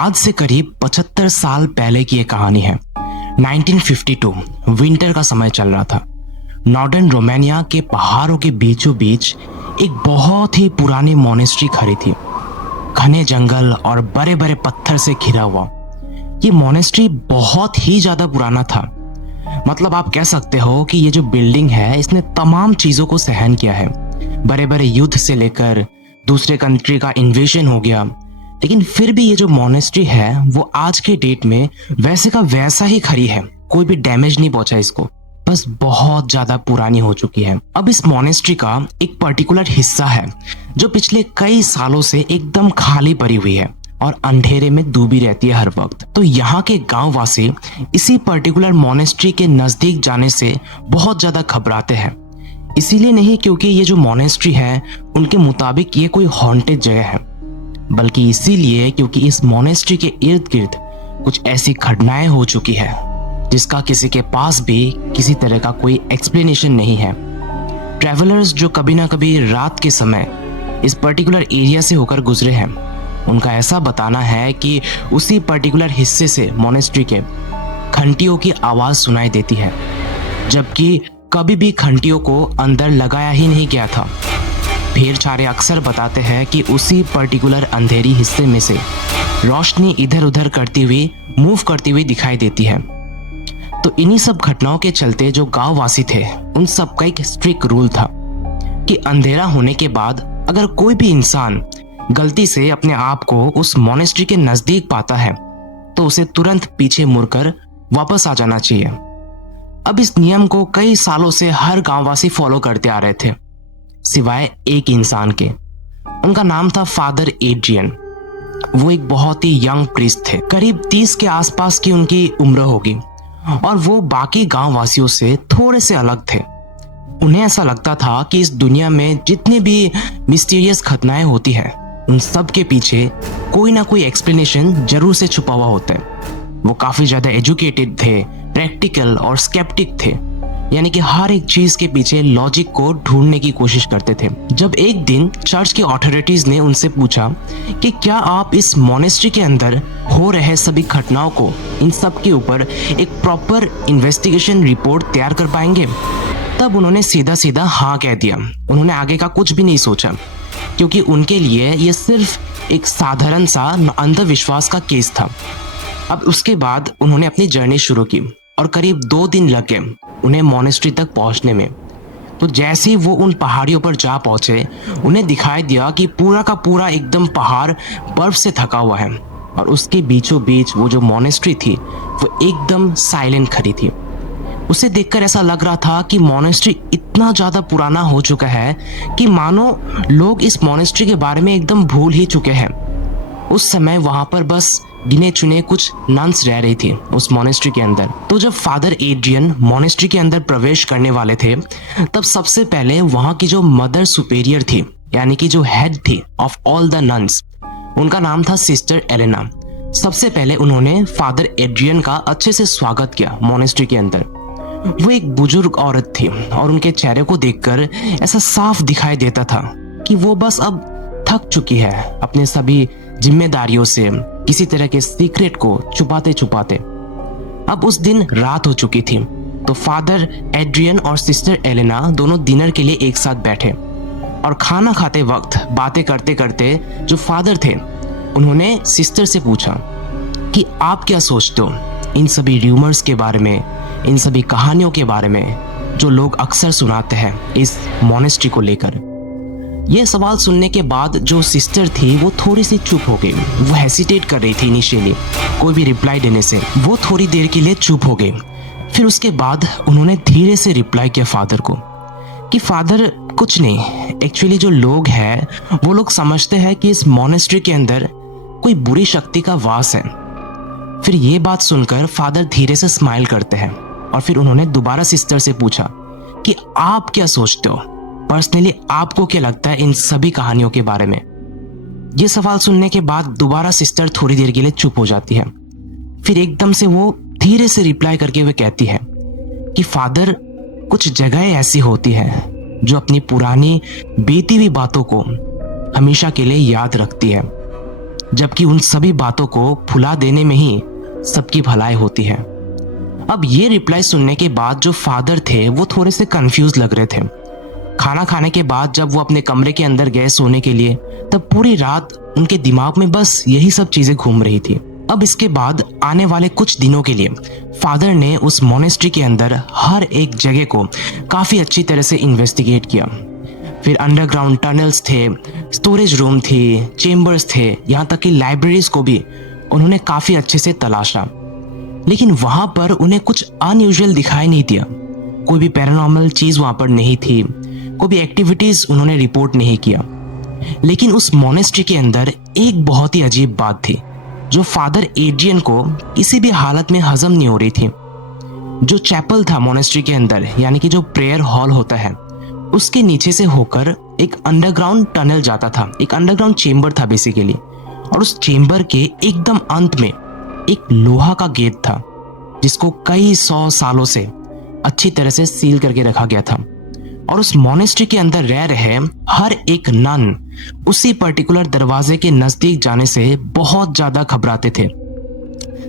आज से करीब 75 साल पहले की एक कहानी है। 1952 विंटर का समय चल रहा था। नॉर्दर्न रोमानिया के पहाड़ों के बीचों बीच एक बहुत ही पुरानी मोनेस्ट्री खड़ी थी। घने जंगल और बड़े बड़े पत्थर से घिरा हुआ ये मोनेस्ट्री बहुत ही ज्यादा पुराना था। मतलब आप कह सकते हो कि ये जो बिल्डिंग है इसने तमाम चीजों को सहन किया है। बड़े बड़े युद्ध से लेकर दूसरे कंट्री का इन्वेजन हो गया, लेकिन फिर भी ये जो मोनेस्ट्री है वो आज के डेट में वैसे का वैसा ही खड़ी है। कोई भी डैमेज नहीं पहुंचा इसको, बस बहुत ज्यादा पुरानी हो चुकी है। अब इस मोनेस्ट्री का एक पर्टिकुलर हिस्सा है जो पिछले कई सालों से एकदम खाली पड़ी हुई है और अंधेरे में डूबी रहती है हर वक्त। तो यहाँ के गांव वासी इसी पर्टिकुलर मोनेस्ट्री के नजदीक जाने से बहुत ज्यादा घबराते हैं। इसीलिए नहीं क्योंकि ये जो मोनेस्ट्री है उनके मुताबिक ये कोई हॉन्टेड जगह है, बल्कि इसीलिए क्योंकि इस मोनेस्ट्री के इर्द गिर्द कुछ ऐसी घटनाएं हो चुकी है जिसका किसी के पास भी किसी तरह का कोई एक्सप्लेनेशन नहीं है। ट्रैवलर्स जो कभी ना कभी रात के समय इस पर्टिकुलर एरिया से होकर गुजरे हैं, उनका ऐसा बताना है कि उसी पर्टिकुलर हिस्से से मोनेस्ट्री के घंटियों की आवाज सुनाई देती है, जबकि कभी भी घंटियों को अंदर लगाया ही नहीं गया था। भेड़ चारे अक्सर बताते हैं कि उसी पर्टिकुलर अंधेरी हिस्से में से रोशनी इधर उधर करती हुई मूव करती हुई दिखाई देती है। तो इन्हीं सब घटनाओं के चलते जो गांव वासी थे उन सब का एक स्ट्रिक्ट रूल था कि अंधेरा होने के बाद अगर कोई भी इंसान गलती से अपने आप को उस मोनेस्ट्री के नजदीक पाता है तो उसे तुरंत पीछे मुड़कर वापस आ जाना चाहिए। अब इस नियम को कई सालों से हर गांववासी फॉलो करते आ रहे थे, सिवाय एक इंसान के। उनका नाम था फादर एड्रियन। वो एक बहुत ही यंग प्रीस्ट थे, करीब 30 के आसपास की उनकी उम्र होगी, और वो बाकी गांव वासियों से थोड़े से अलग थे। उन्हें ऐसा लगता था कि इस दुनिया में जितनी भी मिस्टीरियस घटनाएं होती है उन सब के पीछे कोई ना कोई एक्सप्लेनेशन जरूर से छुपा हुआ होता है। वो काफी ज्यादा एजुकेटेड थे, प्रैक्टिकल और स्केप्टिक थे, यानी कि हर एक चीज के पीछे लॉजिक को ढूंढने की कोशिश करते थे। जब एक दिन चर्च की अथॉरिटीज ने उनसे पूछा कि क्या आप इस मोनेस्ट्री के अंदर हो रहे सभी घटनाओं को, इन सब के ऊपर एक प्रॉपर इन्वेस्टिगेशन रिपोर्ट तैयार कर पाएंगे, तब उन्होंने सीधा सीधा हाँ कह दिया। उन्होंने आगे का कुछ भी नहीं सोचा, क्योंकि उनके लिए ये सिर्फ एक साधारण सा अंधविश्वास का केस था। अब उसके बाद उन्होंने अपनी जर्नी शुरू की और करीब 2 दिन लगे उन्हें मोनेस्ट्री तक पहुंचने में। तो जैसे ही वो उन पहाड़ियों पर जा पहुंचे, उन्हें दिखाई दिया कि पूरा का पूरा एकदम पहाड़ बर्फ से थका हुआ है और उसके बीचों बीच वो जो मोनेस्ट्री थी वो एकदम साइलेंट खड़ी थी। उसे देखकर ऐसा लग रहा था कि मोनेस्ट्री इतना ज्यादा पुराना हो चुका है कि मानो लोग इस मोनेस्ट्री के बारे में एकदम भूल ही चुके हैं। उस समय वहां पर बस गिने चुने कुछ नन्स रह रही थी उस मोनेस्ट्री के अंदर। तो जब फादर एड्रियन मोनेस्ट्री के अंदर प्रवेश करने वाले थे, तब सबसे पहले वहां की जो मदर सुपेरियर थी, यानी कि जो हेड थी ऑफ ऑल द नन्स, उनका नाम था सिस्टर एलेना। सबसे पहले उन्होंने फादर एड्रियन का अच्छे से स्वागत किया मोनेस्ट्री के अंदर। वो एक बुजुर्ग औरत थी और उनके चेहरे को देखकर ऐसा साफ दिखाई देता था कि वो बस अब थक चुकी है अपने सभी जिम्मेदारियों से, किसी तरह के सीक्रेट को छुपाते छुपाते। अब उस दिन रात हो चुकी थी, तो फादर एड्रियन और सिस्टर एलेना दोनों डिनर के लिए एक साथ बैठे और खाना खाते वक्त बातें करते करते जो फादर थे उन्होंने सिस्टर से पूछा कि आप क्या सोचते हो इन सभी र्यूमर्स के बारे में, इन सभी कहानियों के बारे में जो लोग अक्सर सुनाते हैं इस मोनेस्ट्री को लेकर। यह सवाल सुनने के बाद जो सिस्टर थी वो थोड़ी सी चुप हो गई। वो हेसिटेट कर रही थी इनिशियली कोई भी रिप्लाई देने से। वो थोड़ी देर के लिए चुप हो गई। फिर उसके बाद उन्होंने धीरे से रिप्लाई किया फादर को कि फादर कुछ नहीं, एक्चुअली जो लोग हैं वो लोग समझते हैं कि इस मोनेस्ट्री के अंदर कोई बुरी शक्ति का वास है। फिर ये बात सुनकर फादर धीरे से स्माइल करते हैं और फिर उन्होंने दोबारा सिस्टर से पूछा कि आप क्या सोचते हो, पर्सनली आपको क्या लगता है इन सभी कहानियों के बारे में। ये सवाल सुनने के बाद दोबारा सिस्टर थोड़ी देर के लिए चुप हो जाती है। फिर एकदम से वो धीरे से रिप्लाई करके वे कहती है कि फादर, कुछ जगहें ऐसी होती हैं जो अपनी पुरानी बीती हुई बातों को हमेशा के लिए याद रखती है। जबकि उन सभी बातों को फुला देने में ही सबकी भलाई होती है। अब ये रिप्लाई सुनने के बाद जो फादर थे वो थोड़े से कंफ्यूज लग रहे थे। खाना खाने के बाद जब वो अपने कमरे के अंदर गए सोने के लिए, तब पूरी रात उनके दिमाग में बस यही सब चीजें घूम रही थी। अब इसके बाद आने वाले कुछ दिनों के लिए फादर ने उस मोनेस्ट्री के अंदर हर एक जगह को काफी अच्छी तरह से इन्वेस्टिगेट किया। फिर अंडरग्राउंड टनल्स थे, स्टोरेज रूम थी, चेम्बर्स थे, यहाँ तक कि लाइब्रेरीज को भी उन्होंने काफी अच्छे से तलाशा। लेकिन वहां पर उन्हें कुछ अनयूजुअल दिखाई नहीं दिया। कोई भी पैरानॉर्मल चीज वहां पर नहीं थी, कोई भी एक्टिविटीज उन्होंने रिपोर्ट नहीं किया। लेकिन उस मोनेस्ट्री के अंदर एक बहुत ही अजीब बात थी जो फादर एड्रियन को किसी भी हालत में हजम नहीं हो रही थी। जो चैपल था मोनेस्ट्री के अंदर, यानी कि जो प्रेयर हॉल होता है, उसके नीचे से होकर एक अंडरग्राउंड टनल जाता था, एक अंडरग्राउंड चेम्बर था बेसिकली। और उस चेम्बर के एकदम अंत में एक लोहा का गेट था जिसको कई 100 सालों से अच्छी तरह से सील करके रखा गया था। और उस मोनेस्ट्री के अंदर रह रहे हर एक नन उसी पर्टिकुलर दरवाजे के नजदीक जाने से बहुत ज्यादा घबराते थे।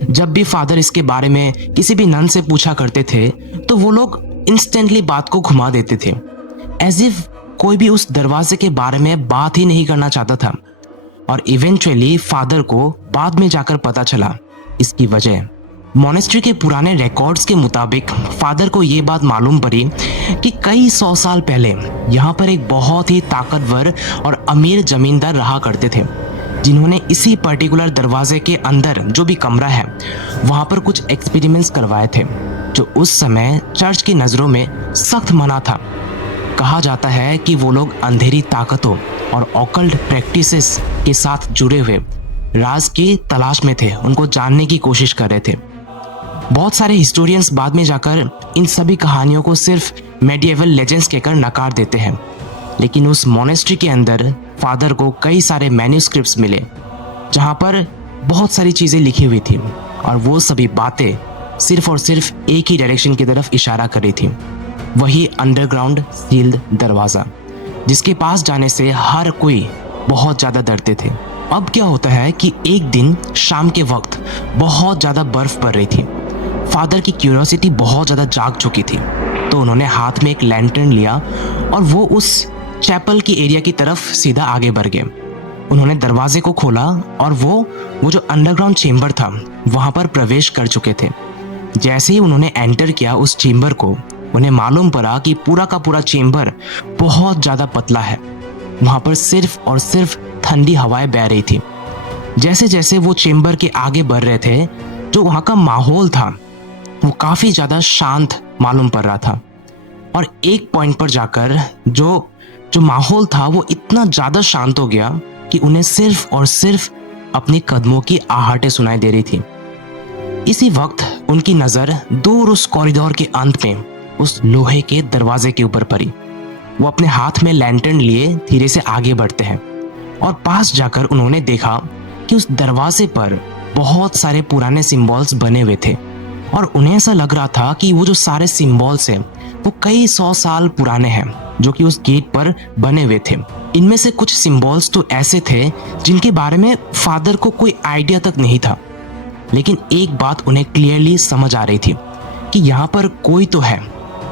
जब भी फादर इसके बारे में किसी भी नन से पूछा करते थे तो वो लोग इंस्टेंटली बात को घुमा देते थे, एज इफ कोई भी उस दरवाजे के बारे में बात ही नहीं करना चाहता था। और इवेंचुअली फादर को बाद में जाकर पता चला इसकी वजह। मोनेस्ट्री के पुराने रिकॉर्ड्स के मुताबिक फादर को ये बात मालूम पड़ी कि कई 100 साल पहले यहाँ पर एक बहुत ही ताकतवर और अमीर जमींदार रहा करते थे, जिन्होंने इसी पर्टिकुलर दरवाजे के अंदर जो भी कमरा है वहाँ पर कुछ एक्सपेरिमेंट्स करवाए थे, जो उस समय चर्च की नज़रों में सख्त मना था। कहा जाता है कि वो लोग अंधेरी ताकतों और ऑकल्ट प्रैक्टिसेस के साथ जुड़े हुए राज की तलाश में थे, उनको जानने की कोशिश कर रहे थे। बहुत सारे हिस्टोरियंस बाद में जाकर इन सभी कहानियों को सिर्फ मेडिएवल लेजेंड्स कहकर नकार देते हैं, लेकिन उस मोनेस्ट्री के अंदर फादर को कई सारे मैन्यूस्क्रिप्ट्स मिले जहां पर बहुत सारी चीज़ें लिखी हुई थी, और वो सभी बातें सिर्फ और सिर्फ एक ही डायरेक्शन की तरफ इशारा कर रही थी, वही अंडरग्राउंड सील्ड दरवाज़ा, जिसके पास जाने से हर कोई बहुत ज़्यादा डरते थे। अब क्या होता है कि एक दिन शाम के वक्त बहुत ज़्यादा बर्फ पड़ रही थी। फादर की क्यूरियोसिटी बहुत ज़्यादा जाग चुकी थी, तो उन्होंने हाथ में एक लैंटर्न लिया और वो उस चैपल की एरिया की तरफ सीधा आगे बढ़ गए। उन्होंने दरवाजे को खोला और वो जो अंडरग्राउंड चेम्बर था वहाँ पर प्रवेश कर चुके थे। जैसे ही उन्होंने एंटर किया उस चेम्बर को, उन्हें मालूम पड़ा कि पूरा का पूरा चेम्बर बहुत ज़्यादा पतला है। वहाँ पर सिर्फ और सिर्फ ठंडी हवाएं बह रही थी। जैसे जैसे वो चेम्बर के आगे बढ़ रहे थे, जो वहाँ का माहौल था वो काफ़ी ज़्यादा शांत मालूम पड़ रहा था। और एक पॉइंट पर जाकर जो माहौल था वो इतना ज़्यादा शांत हो गया कि उन्हें सिर्फ और सिर्फ अपने कदमों की आहटें सुनाई दे रही थी। इसी वक्त उनकी नज़र दूर उस कॉरिडोर के अंत में उस लोहे के दरवाजे के ऊपर पड़ी। वो अपने हाथ में लैंटर्न लिए धीरे से आगे बढ़ते हैं और पास जाकर उन्होंने देखा कि उस दरवाजे पर बहुत सारे पुराने सिंबल्स बने हुए थे, और उन्हें ऐसा लग रहा था कि वो जो सारे सिंबल्स हैं वो कई 100 साल पुराने हैं, जो कि उस गेट पर बने हुए थे। इनमें से कुछ सिंबल्स तो ऐसे थे जिनके बारे में फादर को कोई आइडिया तक नहीं था, लेकिन एक बात उन्हें क्लियरली समझ आ रही थी कि यहाँ पर कोई तो है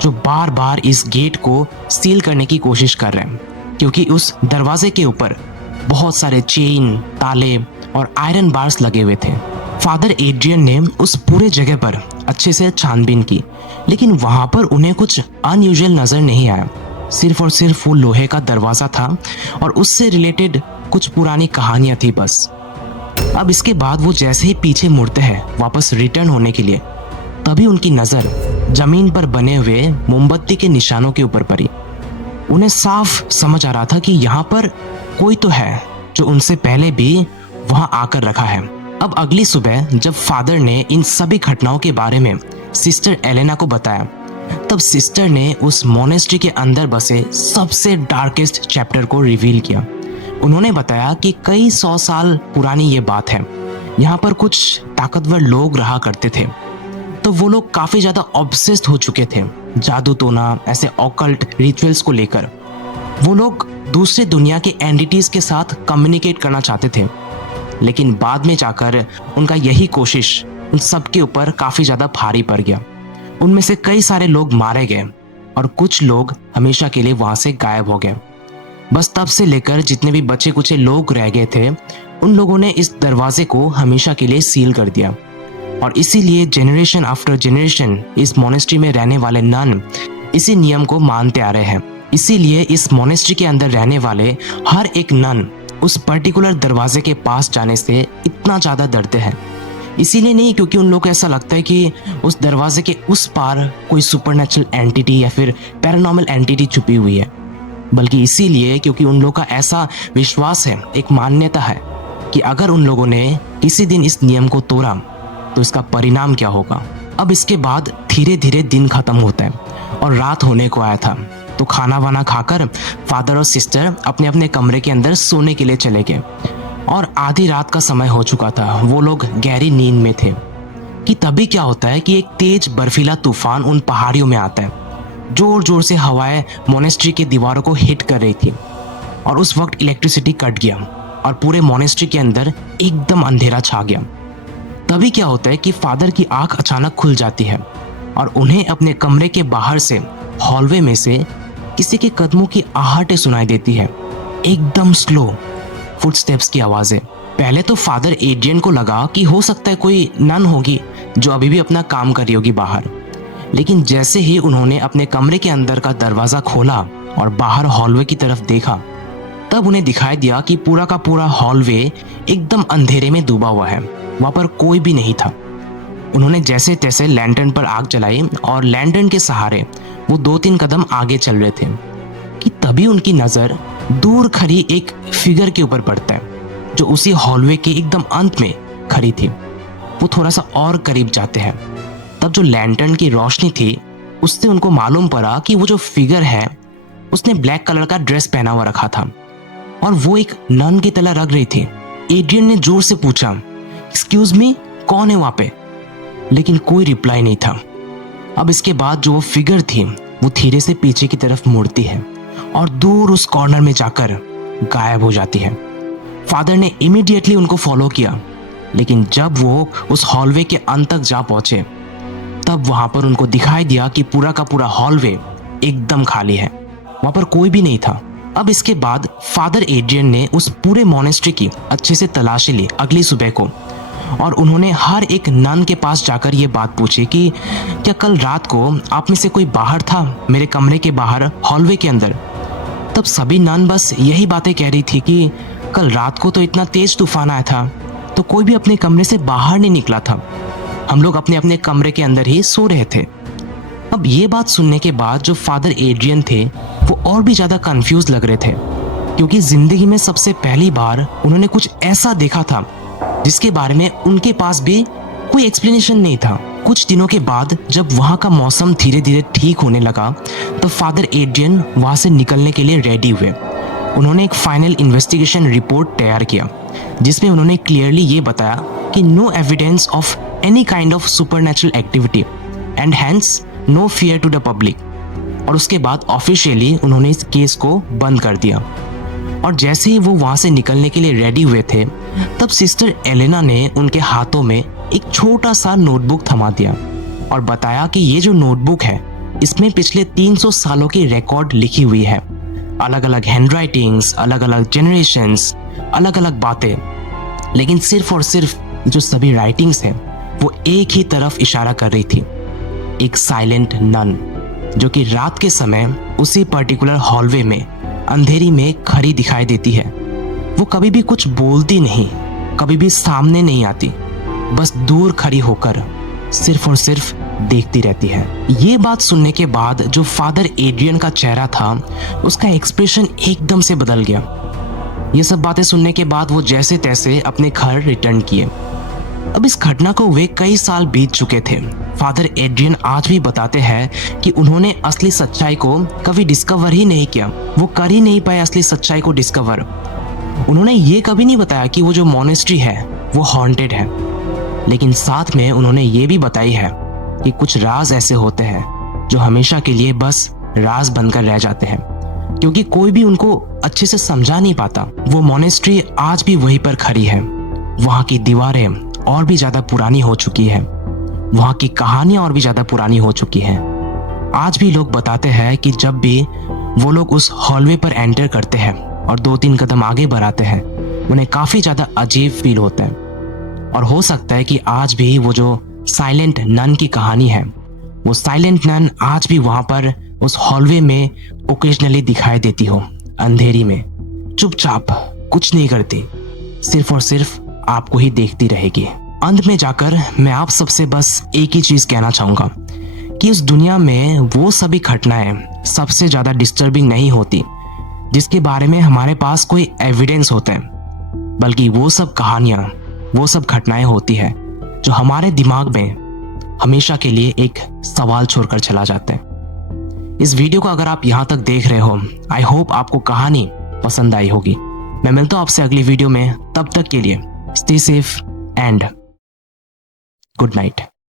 जो बार बार इस गेट को सील करने की कोशिश कर रहे हैं, क्योंकि उस दरवाजे के ऊपर बहुत सारे चेन, ताले और आयरन बार्स लगे हुए थे। फादर एड्रियन ने उस पूरे जगह पर अच्छे से छानबीन की, लेकिन वहां पर उन्हें कुछ अनयूजुअल नजर नहीं आया। सिर्फ और सिर्फ वो लोहे का दरवाजा था और उससे रिलेटेड कुछ पुरानी कहानियां थी बस। अब इसके बाद वो जैसे ही पीछे मुड़ते हैं वापस रिटर्न होने के लिए, तभी उनकी नजर जमीन पर बने हुए मोमबत्ती के निशानों के ऊपर पड़ी। उन्हें साफ समझ आ रहा था कि यहाँ पर कोई तो है जो उनसे पहले भी वहां आकर रखा है। अब अगली सुबह जब फादर ने इन सभी घटनाओं के बारे में सिस्टर एलेना को बताया, तब सिस्टर ने उस मोनेस्ट्री के अंदर बसे सबसे डार्केस्ट चैप्टर को रिवील किया। उन्होंने बताया कि कई 100 साल पुरानी ये बात है। यहाँ पर कुछ ताकतवर लोग रहा करते थे, तो वो लोग काफी ज्यादा ऑब्सेस्ड हो चुके थे जादू टोना, ऐसे ऑकल्ट रिचुअल्स को लेकर। वो लोग दूसरे दुनिया के एंटिटीज के साथ कम्युनिकेट करना चाहते थे। लेकिन बाद में जाकर उनका यही कोशिश उन सबके ऊपर काफी ज्यादा भारी पड़ गया। उनमें से कई सारे लोग मारे गए और कुछ लोग हमेशा के लिए वहां से गायब हो गए। बस तब से लेकर जितने भी बचे कुचे लोग रह गए थे, उन लोगों ने इस दरवाजे को हमेशा के लिए सील कर दिया। और इसीलिए जनरेशन आफ्टर जनरेशन इस मोनेस्ट्री में रहने वाले नन इसी नियम को मानते आ रहे हैं। इसीलिए इस मोनेस्ट्री के अंदर रहने वाले हर एक नन उस पर्टिकुलर दरवाजे के पास जाने से इतना ज्यादा डरते हैं। इसीलिए नहीं क्योंकि उन लोगों को ऐसा लगता है कि उस दरवाजे के उस पार कोई सुपरनेचुरल एंटिटी या फिर पैरानॉर्मल एंटिटी छुपी हुई है, बल्कि इसीलिए क्योंकि उन लोगों का ऐसा विश्वास है, एक मान्यता है कि अगर उन लोगों ने किसी दिन इस नियम को तोड़ा तो इसका परिणाम क्या होगा। अब इसके बाद धीरे धीरे दिन खत्म होता है और रात होने को आया था, तो खाना वाना खाकर फादर और सिस्टर अपने अपने कमरे के अंदर सोने के लिए चले गए और आधी रात का समय हो चुका था। वो लोग गहरी नींद में थे कि तभी क्या होता है कि एक तेज बर्फीला तूफान उन पहाड़ियों में आता है। जोर जोर से हवाएं मोनेस्ट्री की दीवारों को हिट कर रही थी और उस वक्त इलेक्ट्रिसिटी कट गया और पूरे मोनेस्ट्री के अंदर एकदम अंधेरा छा गया। तभी क्या होता है कि फादर की आंख अचानक खुल जाती है और उन्हें अपने कमरे के बाहर से हॉलवे में से किसी के कदमों की आहटें सुनाई देती है, एकदम स्लो फुटस्टेप्स की आवाजें। पहले तो फादर एड्रियन को लगा कि हो सकता है कोई नन होगी जो अभी भी अपना काम कर रही होगी बाहर, लेकिन जैसे ही उन्होंने अपने कमरे के अंदर का दरवाजा खोला और बाहर हॉलवे की तरफ देखा, तब उन्हें दिखाई दिया कि पूरा का पूरा हॉलवे एकदम अंधेरे में डूबा हुआ है, वहां पर कोई भी नहीं था। उन्होंने जैसे तैसे लैंटर्न पर आग जलाई और लैंटर्न के सहारे वो 2-3 कदम आगे चल रहे थे कि तभी उनकी नजर दूर खड़ी एक फिगर के ऊपर पड़ता है जो उसी हॉलवे के एकदम अंत में खड़ी थी। वो थोड़ा सा और करीब जाते हैं, तब जो लैंटर्न की रोशनी थी उससे उनको मालूम पड़ा कि वो जो फिगर है उसने ब्लैक कलर का ड्रेस पहना हुआ रखा था और वो एक नन की तरह लग रही थी। एड्रियन ने जोर से पूछा, एक्सक्यूज मी, कौन है वहां पे? लेकिन कोई रिप्लाई नहीं था। अब इसके बाद जो वो फिगर थी वो धीरे से पीछे की तरफ मुड़ती है और दूर उस कॉर्नर में जाकर गायब हो जाती है। फादर ने इमीडिएटली उनको फॉलो किया, लेकिन जब वो उस हॉलवे के अंत तक जा पहुंचे तब वहां पर उनको दिखाई दिया कि पूरा का पूरा हॉलवे एकदम खाली है, वहां पर कोई भी नहीं था। अब इसके बाद फादर एड्रियन ने उस पूरे मोनेस्ट्री की अच्छे से तलाशी ली अगली सुबह को और उन्होंने हर एक नन के पास जाकर ये बात पूछी कि क्या कल रात को आप में से कोई बाहर था, मेरे कमरे के बाहर हॉलवे के अंदर? तब सभी नन बस यही बातें कह रही थी कि कल रात को तो इतना तेज तूफान आया था तो कोई भी अपने कमरे से बाहर नहीं निकला था, हम लोग अपने अपने कमरे के अंदर ही सो रहे थे। अब ये बात सुनने के बाद जो फादर एड्रियन थे वो और भी ज्यादा कंफ्यूज लग रहे थे, क्योंकि जिंदगी में सबसे पहली बार उन्होंने कुछ ऐसा देखा था जिसके बारे में उनके पास भी कोई एक्सप्लेनेशन नहीं था। कुछ दिनों के बाद जब वहां का मौसम धीरे धीरे ठीक होने लगा तो फादर एड्रियन वहां से निकलने के लिए रेडी हुए। उन्होंने एक फाइनल इन्वेस्टिगेशन रिपोर्ट तैयार किया जिसमें उन्होंने क्लियरली ये बताया कि no evidence of any kind of supernatural activity and hence no fear to the public. और उसके बाद ऑफिशियली उन्होंने इस केस को बंद कर दिया। और जैसे ही वो वहां से निकलने के लिए रेडी हुए थे तब सिस्टर एलेना ने उनके हाथों में एक छोटा सा नोटबुक थमा दिया और बताया कि ये जो नोटबुक है इसमें पिछले 300 सालों की रिकॉर्ड लिखी हुई है, अलग अलग हैंडराइटिंग्स, अलग अलग जनरेशंस, अलग अलग बातें, लेकिन सिर्फ और सिर्फ जो सभी राइटिंग्स हैं वो एक ही तरफ इशारा कर रही थी, एक साइलेंट नन जो कि रात के समय उसी पर्टिकुलर हॉलवे में अंधेरी में खड़ी दिखाई देती है। वो कभी भी कुछ बोलती नहीं, कभी भी सामने नहीं आती, बस दूर खड़ी होकर सिर्फ और सिर्फ देखती रहती है। ये बात सुनने के बाद जो फादर एड्रियन का चेहरा था उसका एक्सप्रेशन एकदम से बदल गया। ये सब बातें सुनने के बाद वो जैसे तैसे अपने घर रिटर्न किए। अब इस घटना को वे कई साल बीत चुके थे। फादर एड्रियन आज भी बताते हैं कि उन्होंने असली सच्चाई को कभी डिस्कवर ही नहीं किया, वो कर ही नहीं पाए असली सच्चाई को डिस्कवर। उन्होंने ये कभी नहीं बताया कि वो जो मोनेस्ट्री है वो हॉन्टेड है, लेकिन साथ में उन्होंने ये भी बताई है कि कुछ राज ऐसे होते हैं जो हमेशा के लिए बस राज बनकर रह जाते हैं, क्योंकि कोई भी उनको अच्छे से समझा नहीं पाता। वो मोनेस्ट्री आज भी वहीं पर खड़ी है, वहाँ की दीवारें और भी ज्यादा पुरानी हो चुकी है, वहाँ की कहानियां और भी ज्यादा पुरानी हो चुकी हैं। आज भी लोग बताते हैं कि जब भी वो लोग उस हॉलवे पर एंटर करते हैं और 2-3 कदम आगे बढ़ाते हैं, उन्हें काफी ज्यादा अजीब फील होता है। और हो सकता है कि आज भी वो जो साइलेंट नन की कहानी है, वो साइलेंट नन आज भी वहां पर उस हॉलवे में ओकेजनली दिखाई देती हो, अंधेरी में चुपचाप कुछ नहीं करती, सिर्फ और सिर्फ आपको ही देखती रहेगी। अंत में जाकर मैं आप सबसे बस एक ही चीज कहना चाहूंगा कि इस दुनिया में वो सभी घटनाएं सबसे ज्यादा डिस्टर्बिंग नहीं होती जिसके बारे में हमारे पास कोई एविडेंस होता है, बल्कि वो सब कहानियां, वो सब घटनाएं होती है जो हमारे दिमाग में हमेशा के लिए एक सवाल छोड़कर चला जाता है। इस वीडियो को अगर आप यहाँ तक देख रहे हो, आई होप आपको कहानी पसंद आई होगी। मैं मिलता हूँ आपसे अगली वीडियो में, तब तक के लिए stay safe and good night.